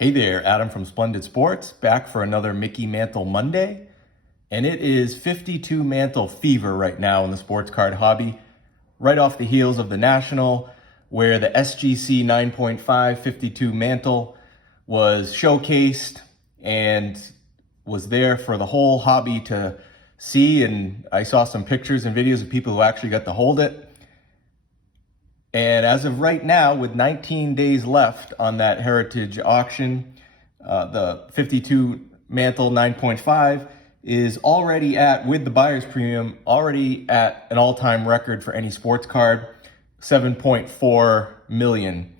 Hey there, Adam from Splendid Sports, back for another Mickey Mantle Monday. And it is 52 Mantle fever right now in the sports card hobby, right off the heels of the National, where the SGC 9.5 52 Mantle was showcased and was there for the whole hobby to see. And I saw some pictures and videos of people who actually got to hold it. And as of right now, with 19 days left on that heritage auction, the 52 Mantle 9.5 is already at, with the buyer's premium, already at an all-time record for any sports card, 7.4 million.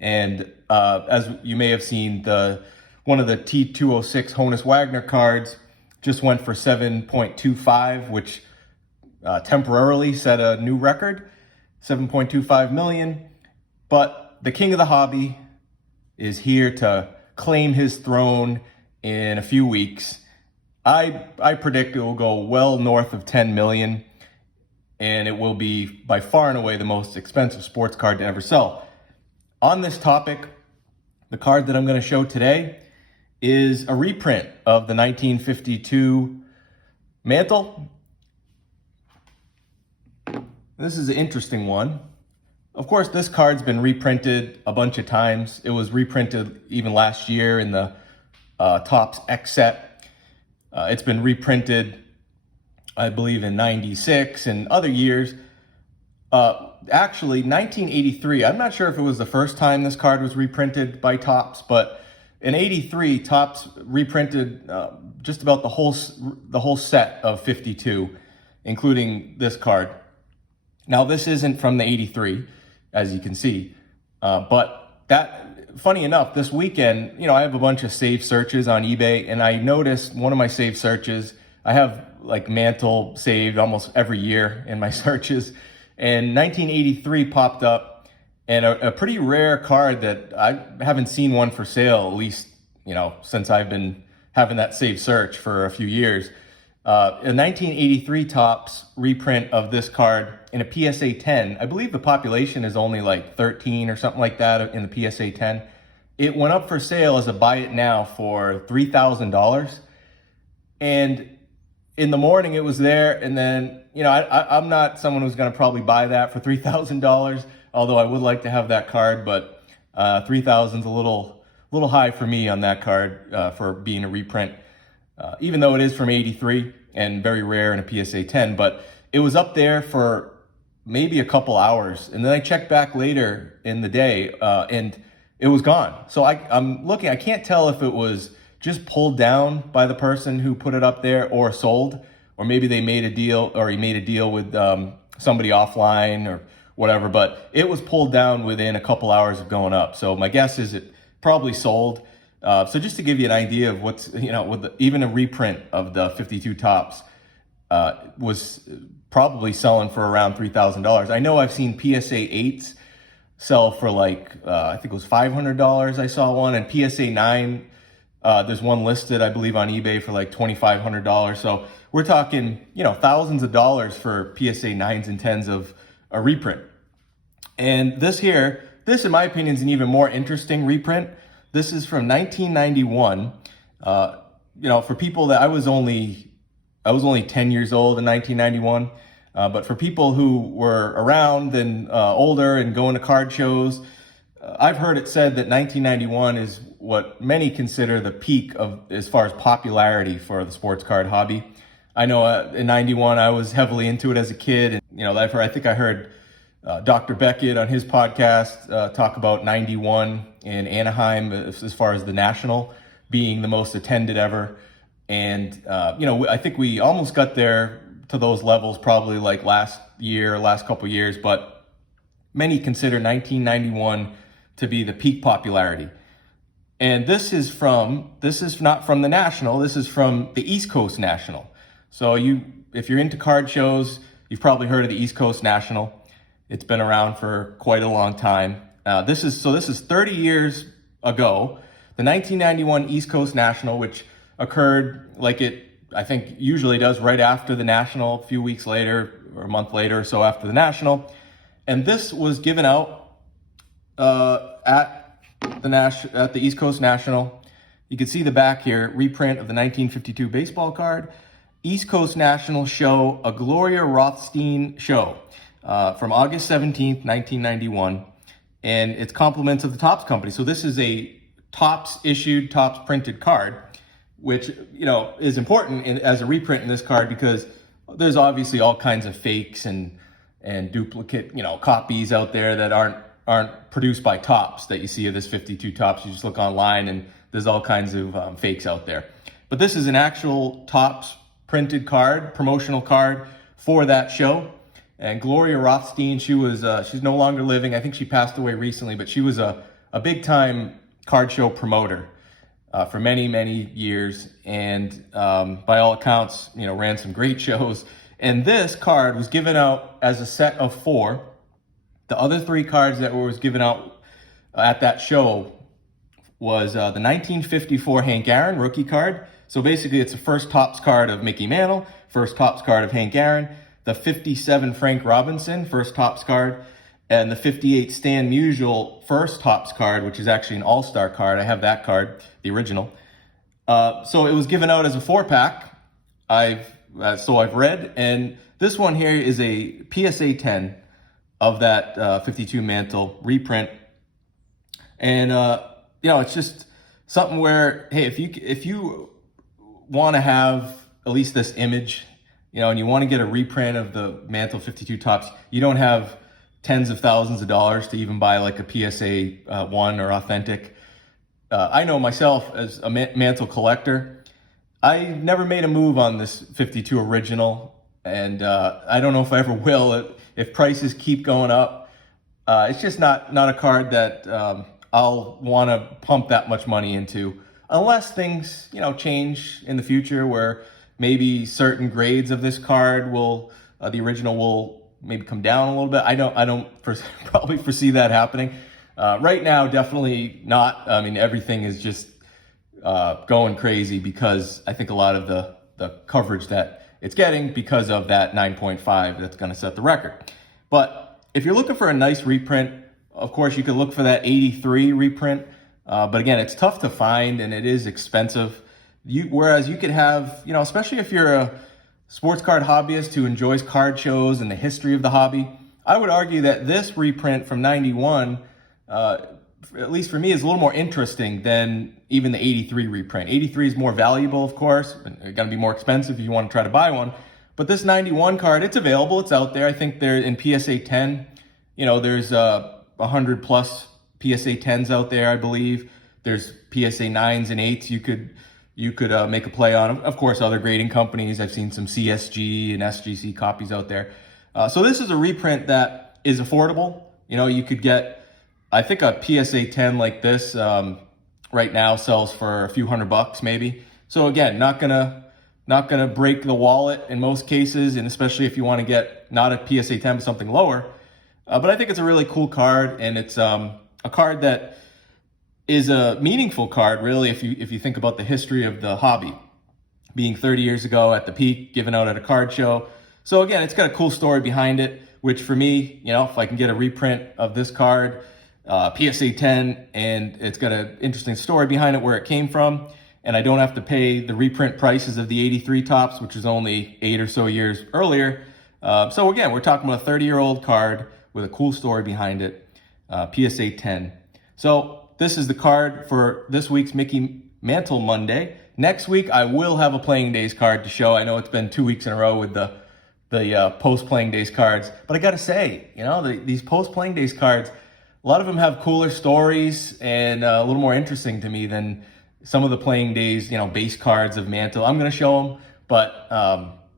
And as you may have seen, one of the T206 Honus Wagner cards just went for 7.25, which temporarily set a new record. 7.25 million, but the king of the hobby is here to claim his throne in a few weeks. I predict it will go well north of 10 million, and it will be by far and away the most expensive sports card to ever sell. On this topic, the card that I'm going to show today is a reprint of the 1952 Mantle. This is an interesting one. Of course, this card's been reprinted a bunch of times. It was reprinted even last year in the Topps X set. It's been reprinted, I believe, in '96 and other years. Actually, 1983, I'm not sure if it was the first time this card was reprinted by Topps, but in '83, Topps reprinted just about the whole set of 52, including this card. Now, this isn't from the '83, as you can see, but funny enough, this weekend, I have a bunch of saved searches on eBay, and I noticed one of my saved searches, I have like Mantle saved almost every year in my searches, and 1983 popped up, and a pretty rare card that I haven't seen one for sale, at least, since I've been having that saved search for a few years. A 1983 Topps reprint of this card in a PSA 10. I believe the population is only like 13 or something like that in the PSA 10. It went up for sale as a buy it now for $3,000. And in the morning it was there, and then, I'm not someone who's going to probably buy that for $3,000, although I would like to have that card, but $3,000 is a little high for me on that card for being a reprint. Even though it is from '83 and very rare in a PSA 10, but it was up there for maybe a couple hours. And then I checked back later in the day and it was gone. So I'm looking, I can't tell if it was just pulled down by the person who put it up there or sold, or maybe they made a deal, or he made a deal with somebody offline or whatever, but it was pulled down within a couple hours of going up. So my guess is it probably sold. So just to give you an idea of what's, even a reprint of the 52 Topps was probably selling for around $3,000. I know I've seen PSA 8s sell for like, I think it was $500. I saw one, and PSA 9, there's one listed, I believe, on eBay for like $2,500. So we're talking, thousands of dollars for PSA 9s and 10s of a reprint. And this in my opinion is an even more interesting reprint. This is from 1991. For people that I was only 10 years old in 1991. But for people who were around and older and going to card shows, I've heard it said that 1991 is what many consider the peak of as far as popularity for the sports card hobby. I know in '91 I was heavily into it as a kid, and I think I heard Dr. Beckett on his podcast talk about '91 in Anaheim as far as the National being the most attended ever. And, I think we almost got there to those levels probably like last couple years, but many consider 1991 to be the peak popularity. And this is not from the National, this is from the East Coast National. So if you're into card shows, you've probably heard of the East Coast National. It's been around for quite a long time. This is 30 years ago, the 1991 East Coast National, which occurred like it, I think, usually does right after the National, a few weeks later or a month later or so after the National. And this was given out at at the East Coast National. You can see the back here, reprint of the 1952 baseball card. East Coast National show, a Gloria Rothstein show from August 17th, 1991. And it's compliments of the Topps company. So this is a Topps issued, Topps printed card, which, you know, is important as a reprint in this card because there's obviously all kinds of fakes and duplicate, you know, copies out there that aren't produced by Topps that you see of this 52 Topps. You just look online and there's all kinds of fakes out there. But this is an actual Topps printed card, promotional card for that show. And Gloria Rothstein, she's no longer living. I think she passed away recently, but she was a big time card show promoter for many, many years. And by all accounts, you know, ran some great shows. And this card was given out as a set of 4. The other 3 cards that was given out at that show was the 1954 Hank Aaron rookie card. So basically it's the first Topps card of Mickey Mantle, first Topps card of Hank Aaron, the 57 Frank Robinson, first Topps card, and the 58 Stan Musial first Topps card, which is actually an all-star card. I have that card, the original. So it was given out as a 4-pack. So I've read, and this one here is a PSA 10 of that 52 Mantle reprint. And, you know, it's just something where, hey, if you want to have at least this image, you know, and you want to get a reprint of the Mantle 52 Topps, you don't have tens of thousands of dollars to even buy like a PSA 1 or authentic. I know myself as a Mantle collector, I never made a move on this 52 original, and I don't know if I ever will. If prices keep going up, it's just not a card that I'll want to pump that much money into, unless things, you know, change in the future where maybe certain grades of this card will, the original will maybe come down a little bit. I don't probably foresee that happening. Right now, definitely not. I mean, everything is just going crazy because I think a lot of the coverage that it's getting because of that 9.5 that's going to set the record. But if you're looking for a nice reprint, of course, you could look for that 83 reprint. But again, it's tough to find and it is expensive. Whereas you could have, you know, especially if you're a sports card hobbyist who enjoys card shows and the history of the hobby, I would argue that this reprint from 91, at least for me, is a little more interesting than even the 83 reprint. 83 is more valuable, of course, and it's going to be more expensive if you want to try to buy one. But this 91 card, it's available, it's out there. I think they're in PSA 10. You know, there's 100 plus PSA 10s out there, I believe. There's PSA 9s and 8s you could make a play on. Of course, other grading companies. I've seen some CSG and SGC copies out there. So this is a reprint that is affordable. You know, you could get, I think a PSA 10 like this right now sells for a few $100 maybe. So again, not gonna break the wallet in most cases, and especially if you want to get not a PSA 10 but something lower. But I think it's a really cool card, and it's a card that is a meaningful card, really, if you think about the history of the hobby, being 30 years ago at the peak, given out at a card show. So again, it's got a cool story behind it, which for me, you know, if I can get a reprint of this card, PSA 10, and it's got an interesting story behind it, where it came from, and I don't have to pay the reprint prices of the 83 Topps, which is only 8 or so years earlier. So again, we're talking about a 30-year-old card with a cool story behind it, PSA 10. So this is the card for this week's Mickey Mantle Monday. Next week, I will have a Playing Days card to show. I know it's been 2 weeks in a row with the post-Playing Days cards, but I gotta say, you know, these post-Playing Days cards, a lot of them have cooler stories and a little more interesting to me than some of the Playing Days, you know, base cards of Mantle. I'm gonna show them, but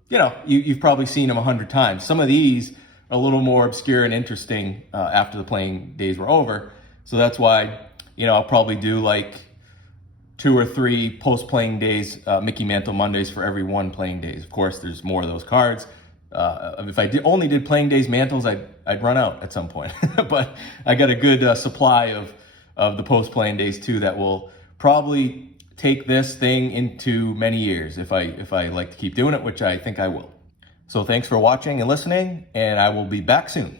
you know, you've probably seen them 100 times. Some of these are a little more obscure and interesting after the Playing Days were over. So that's why, you know, I'll probably do like 2 or 3 post-Playing Days Mickey Mantle Mondays for every one Playing Days. Of course, there's more of those cards. If I only did Playing Days Mantles, I'd run out at some point. But I got a good supply of the post-Playing Days too that will probably take this thing into many years if I like to keep doing it, which I think I will. So thanks for watching and listening, and I will be back soon.